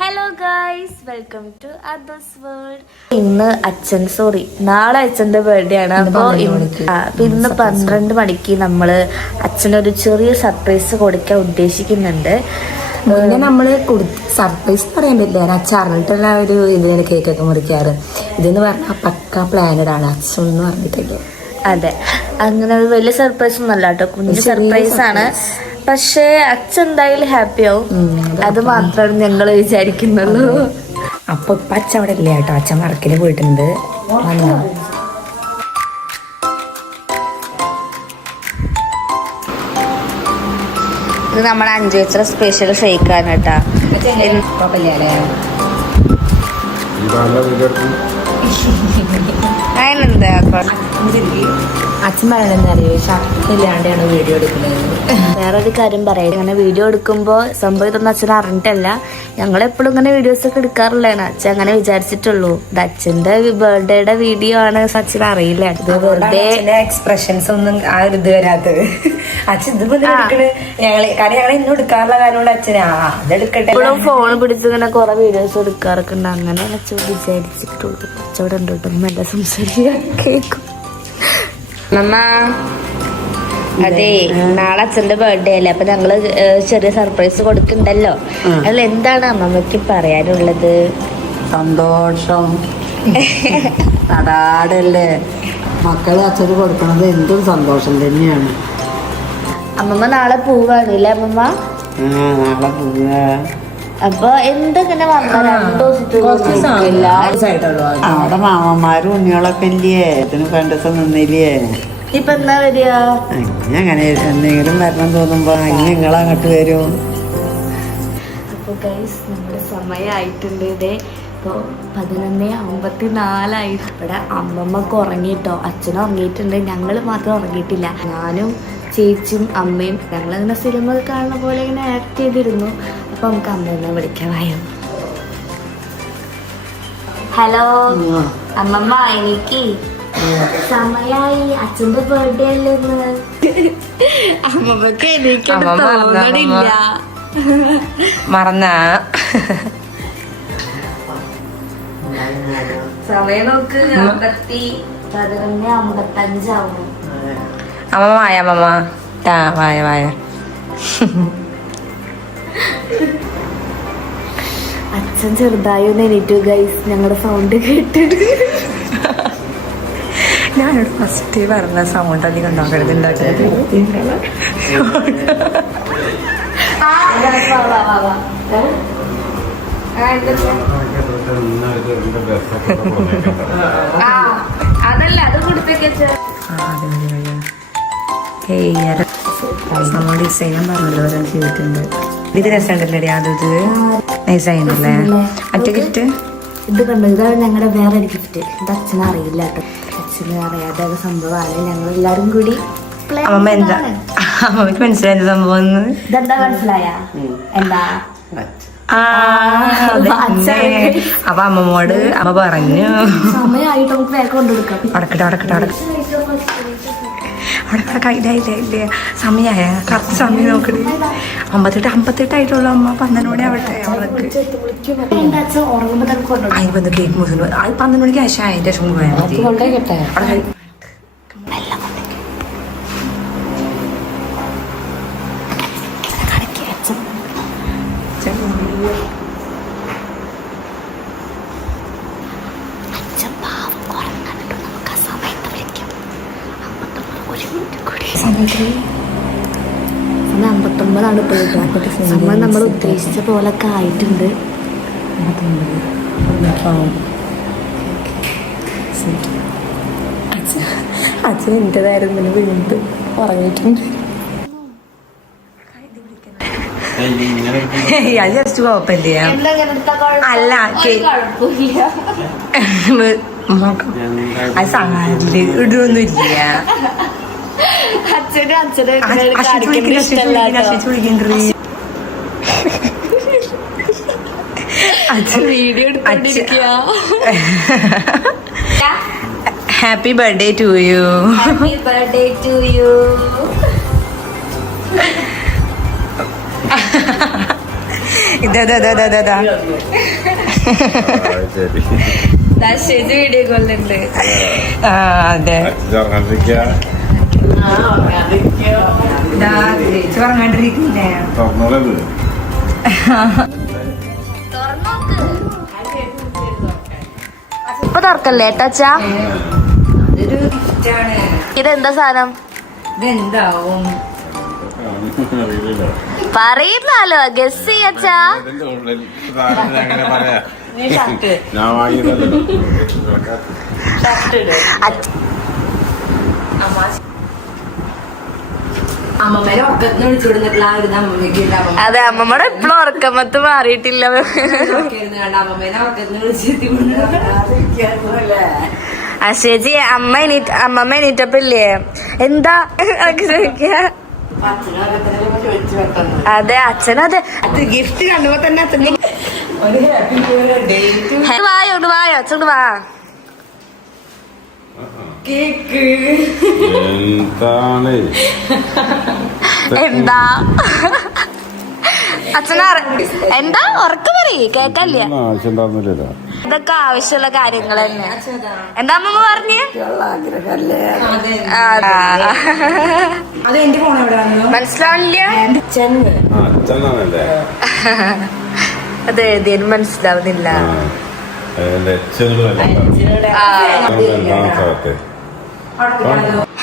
Hello guys, welcome to others world. ഇന്ന് നാളെ അച്ഛൻ്റെ ബർത്ത്ഡേ ആണ്. അപ്പോൾ ഇന്ന് 12 മണിക്ക് നമ്മള് അച്ഛനൊരു ചെറിയ സർപ്രൈസ് കൊടുക്കാൻ ഉദ്ദേശിക്കുന്നുണ്ട്. പിന്നെ നമ്മള് സർപ്രൈസ് പറയാൻ പറ്റില്ല, അച്ഛൻ അറിഞ്ഞിട്ടുള്ള ഒരു ഇതിന് കേക്കൊക്കെ മുറിക്കാറ്. ഇതെന്ന് പറഞ്ഞാൽ പക്ക പ്ലാനഡ് ആണ്, അച്ഛൻ ഒന്നും അറിഞ്ഞിട്ടില്ല. അതെ, അങ്ങനെ ഒരു വലിയ സർപ്രൈസ് ഒന്നല്ല കേട്ടോ, കുഞ്ഞു സർപ്രൈസ് ആണ്. പക്ഷേ അച്ഛൻ എന്തായാലും ഹാപ്പി ആവും, അത് മാത്രമാണ് ഞങ്ങൾ വിചാരിക്കുന്നുള്ളൂ. അപ്പൊ ഇപ്പൊ അച്ഛൻ അവിടെ ഇല്ല കേട്ടോ, അച്ഛൻ വർക്കിന് പോയിട്ടുണ്ട്. ഇത് നമ്മുടെ 5 വയസ്സുള്ള സ്പെഷ്യൽ ഷേക്ക് ആണ് കേട്ടാ. അതിനെന്താ അച്ഛൻ പറയണെന്നറിയോ, ഷർട്ടില്ലാണ്ടാണ് വീഡിയോ എടുക്കുന്നത്. വേറൊരു കാര്യം പറയാം, ഇങ്ങനെ വീഡിയോ എടുക്കുമ്പോൾ സംഭവം ഇതൊന്നും അച്ഛൻ അറിഞ്ഞിട്ടല്ല. ഞങ്ങളെപ്പോഴും ഇങ്ങനെ വീഡിയോസ് ഒക്കെ എടുക്കാറുള്ളതാണ്. അച്ഛൻ അങ്ങനെ വിചാരിച്ചിട്ടുള്ളൂ. ഇത് അച്ഛൻ്റെ ബർത്ത്ഡേയുടെ വീഡിയോ ആണ്, അച്ഛൻ അറിയില്ല. ഇത് വെറുതെ എക്സ്പ്രഷൻസ് ഒന്നും ആ ഒരു ഇത് വരാത്തത്. അച്ഛൻ ഇത് ഞങ്ങൾ ഇന്നും എടുക്കാറുള്ള കാര്യം കൊണ്ട് അച്ഛനാ അതെടുക്കട്ടെ. എപ്പോഴും ഫോൺ പിടിച്ച് ഇങ്ങനെ കുറെ വീഡിയോസ് എടുക്കാറൊക്കെ ഉണ്ട്. അങ്ങനെ അച്ഛൻ വിചാരിച്ചിട്ടുള്ളൂ. അച്ഛവിടെ ഉണ്ട് കേട്ടോ, നല്ല സംസാരിക്കാൻ കേൾക്കും. മമ്മ, അതെ നാളെ അച്ഛന്റെ ബർത്ത്ഡേ അല്ലേ, അപ്പൊ ഞങ്ങള് ചെറിയ സർപ്രൈസ് കൊടുക്കണ്ടല്ലോ. അതിൽ എന്താണ് അമ്മമ്മക്ക് പറയാനുള്ളത്? സന്തോഷം. അടാടല്ലേ മക്കളെ അച്ഛന് കൊടുക്കണത് എന്തൊരു സന്തോഷം തന്നെയാണ്. അമ്മമ്മ നാളെ പോവാണല്ലേ അമ്മമ്മ? നാളെ പോവാ. അപ്പൊ എന്തെങ്ങനെ വന്ന 2 ദിവസത്തില്ല അവിടെ മാമന്മാരും ഉണ്ണികളൊക്കെ ഇല്ലേ, ഇതിന് 2 ദിവസം നിന്നില്ലേ. ഇപ്പൊ എന്നാ വരിക? അങ്ങനെ എന്തെങ്കിലും വരണം തോന്നുമ്പോ നിങ്ങൾ അങ്ങോട്ട് വരും. അപ്പൊ ഗൈസ്, നമ്മുടെ സമയമായിട്ടുണ്ട്. ഇതേ ഇപ്പോൾ 11:54 ഇവിടെ അമ്മമ്മക്ക് ഉറങ്ങിയിട്ടോ, അച്ഛനും ഉറങ്ങിയിട്ടുണ്ട്, ഞങ്ങൾ മാത്രം ഉറങ്ങിയിട്ടില്ല. ഞാനും ചേച്ചിയും അമ്മയും ഞങ്ങളിങ്ങനെ സിനിമ കാണുന്ന പോലെ ഇങ്ങനെ ആക്ട് ചെയ്തിരുന്നു. അപ്പൊ നമുക്ക് അമ്മേനെ വിളിക്കാമായോ? ഹലോ അമ്മമ്മ, എനിക്ക് സമയായി, അച്ഛന്റെ ബർത്ത്ഡേ അല്ലേ ഇന്ന്. അമ്മമ്മക്ക് എനിക്ക് തോന്നണില്ല. മറന്ന സമയം നോക്ക്, 11:55 ആവും. അമ്മ വായ, അമ്മമ്മ വായ വായ. അച്ഛൻ ചെറുതായി ഒന്ന് എണീറ്റു ഗൈസ്, ഞങ്ങളുടെ സൗണ്ട് കേട്ടിട്ട്. ഞാനോട് ഫസ്റ്റ് പറഞ്ഞ സൗണ്ട് അധികം ഉണ്ടാക്കരുത്, ഉണ്ടാക്കരുത്. അതല്ല, അത് കൊടുത്തേക്ക് സൗണ്ട് ചെയ്യാൻ പറഞ്ഞല്ലോ, ചെയ്തിട്ടുണ്ട്. ഇത് രസമുണ്ടല്ലേ, അത് നൈസായില്ലേ മറ്റേ ഗിഫ്റ്റ്. ഇത് കണ്ടു, ഇതാണ് ഞങ്ങളുടെ വേറൊരു ഗിഫ്റ്റ്. ഇത് അച്ഛനെ അറിയില്ല കേട്ടോ, അച്ഛന് അറിയാതെ സംഭവമാണ്. ഞങ്ങൾ എല്ലാരും കൂടി അമ്മ എന്താ അമ്മക്ക് മനസ്സിലായ സംഭവം? ഇതെന്താ മനസ്സിലായ? എന്താ? അപ്പൊ അമ്മമ്മോട് അമ്മ പറഞ്ഞു സമയമായിട്ട് നമുക്ക് വേഗം കൊണ്ടുകൊടുക്കാം. ഇല്ലേ സമയായ കറക്റ്റ് സമയം നോക്കണേ. 58 ആയിട്ടുള്ള അമ്മ 12 മണി ആവട്ടെ. അവൾക്ക് കേക്ക് മുറിച്ചു 12 മണിക്ക് ശേഷം അതിന്റെ ശേഷം പോയാൽ മതി. സമയം 59 ഇപ്പോൾ. സമയം നമ്മൾ ഉദ്ദേശിച്ച പോലൊക്കെ ആയിട്ടുണ്ട്. അച്ഛൻ എന്റേതായിരുന്നു, വീണ്ടും ഉറങ്ങിയിട്ടുണ്ട്. അത് ജസ്റ്റ് കുഴപ്പമില്ല. അല്ല അത് സാരില് ഇടൊന്നുമില്ല. Happy birthday to you. Happy birthday to you. ഇതാ ശരി വീഡിയോ കോളുണ്ട്. അതെ പറഞ്ഞോണ്ടിരിക്കുന്നേ. ഇപ്പൊ തുറക്കല്ലേ ഏട്ടാച്ചാ? ഇതൊരു ഗിഫ്റ്റാണ്. ഇതെന്താ സാധനം? ഇതെന്താവും? പറയുന്നാലോ, ഗസ് ചെയ്യച്ചാ. അമ്മമ്മേനെ ഉറക്കത്തിന് വിളിച്ചുവിടുന്നിട്ടുള്ള അമ്മമ്മയ്ക്ക് അതെ, അമ്മമ്മടെ എപ്പോഴും ഉറക്കമത്ത് മാറിയിട്ടില്ല. അമ്മമ്മേനെ ഉറക്കത്തിന് വിളിച്ചിട്ട് അശേജി അമ്മമ്മ എണീറ്റപ്പില്ലേ എന്താ ചോദിക്ക? അതെ അച്ഛനതെ ഗിഫ്റ്റ് കണ്ടുമ്പോ തന്നെ അച്ഛൻ വായോ വായോ അച്ഛൻ വാ. കേക്ക് എന്താ അച്ഛനാ എന്താ ഉറക്ക പറയേ കേക്കല്ലേ? ഇതൊക്കെ ആവശ്യമുള്ള കാര്യങ്ങൾ തന്നെ. എന്താ അമ്മ പറഞ്ഞേ? അത് എന്റെ ഫോൺ എവിടെ മനസ്സിലാവില്ല. അത് എഴുതിയതിന് മനസ്സിലാവുന്നില്ല.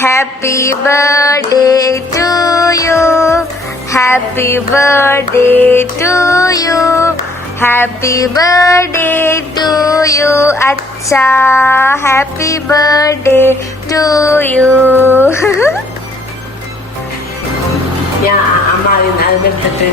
Happy birthday to you, happy birthday to you, happy birthday to you അച്ഛാ, ഹാപ്പി ബർത്ത്ഡേ ടു യു. അമ്മ അതിനെടുത്തിട്ട്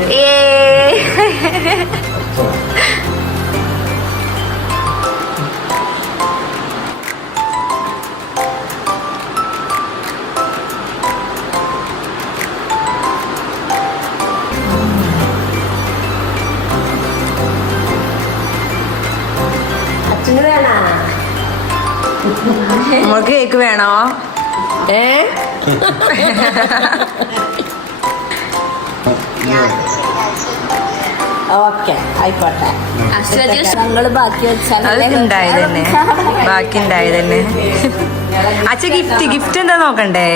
നമുക്ക് കേക്ക് വേണോ? ഓക്കെ ആയിക്കോട്ടെ. ഞങ്ങള് ബാക്കി വെച്ചാൽ ഉണ്ടായത് തന്നെ, ബാക്കി ഉണ്ടായത് തന്നെ. അച്ഛ ഗിഫ്റ്റ് എന്താ നോക്കണ്ടേ?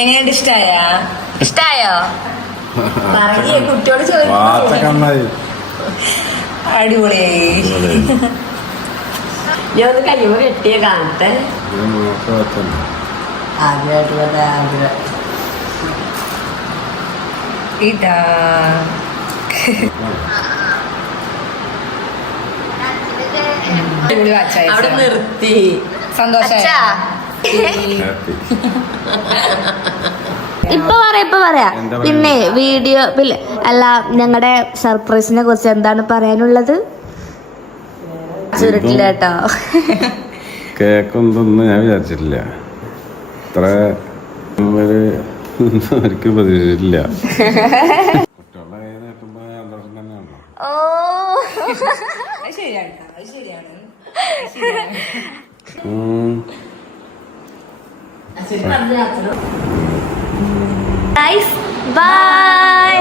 എങ്ങനെയുണ്ട്? ഇഷ്ടായോ? പറഞ്ഞേ കുട്ടിയോട് ചോദിക്കും. അടിപൊളിയായി. ഞാൻ കഴിയുമ്പോ കെട്ടിയ കാണട്ടെ. ഇതാ അവിടെ നിർത്തി. സന്തോഷം. ഇപ്പൊ പറയാ. പിന്നെ വീഡിയോ അല്ല, ഞങ്ങളുടെ സർപ്രൈസിനെ കുറിച്ച് എന്താണ് പറയാനുള്ളത്? ചുരുട്ടില്ല കേട്ടോ. കേക്കൊന്നും ഞാൻ വിചാരിച്ചിട്ടില്ല, ഇത്ര ഒരിക്കലും പ്രതീക്ഷിച്ചിട്ടില്ല. കുട്ടികളുടെ കയ്യിൽ നിൽക്കുമ്പോ സന്തോഷം തന്നെയാണല്ലോ. ഓ ശരിയാണ്, ശരിയാണ്. ബൈ.